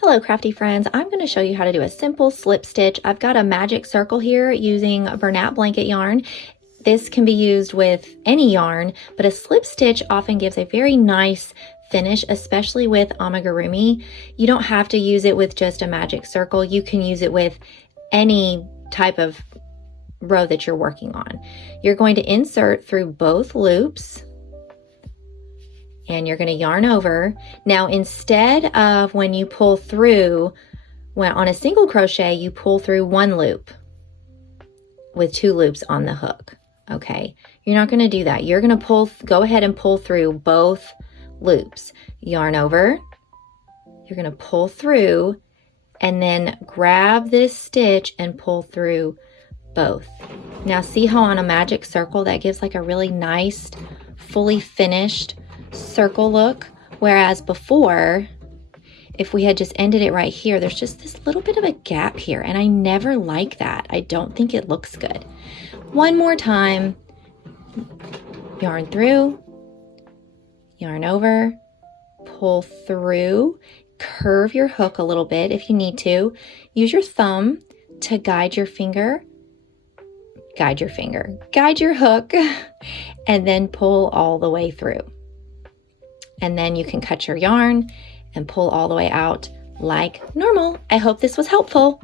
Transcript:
Hello crafty friends, I'm going to show you how to do a simple slip stitch. I've got a magic circle here using Bernat blanket yarn. This can be used with any yarn, but a slip stitch often gives a very nice finish, especially with amigurumi. You don't have to use it with just a magic circle. You can use it with any type of row that you're working on. You're going to insert through both loops and you're going to yarn over. Now, instead of when you pull through, when on a single crochet, you pull through one loop with two loops on the hook. Okay, you're not going to do that. You're going to go ahead and pull through both loops. Yarn over, you're going to pull through, and then grab this stitch and pull through both. Now see how on a magic circle that gives like a really nice, fully finished circle look, whereas before, if we had just ended it right here, there's just this little bit of a gap here, and I never like that. I don't think it looks good. One more time, yarn through, yarn over, pull through, curve your hook a little bit if you need to. Use your thumb to guide your hook, and then pull all the way through. And then you can cut your yarn and pull all the way out like normal. I hope this was helpful.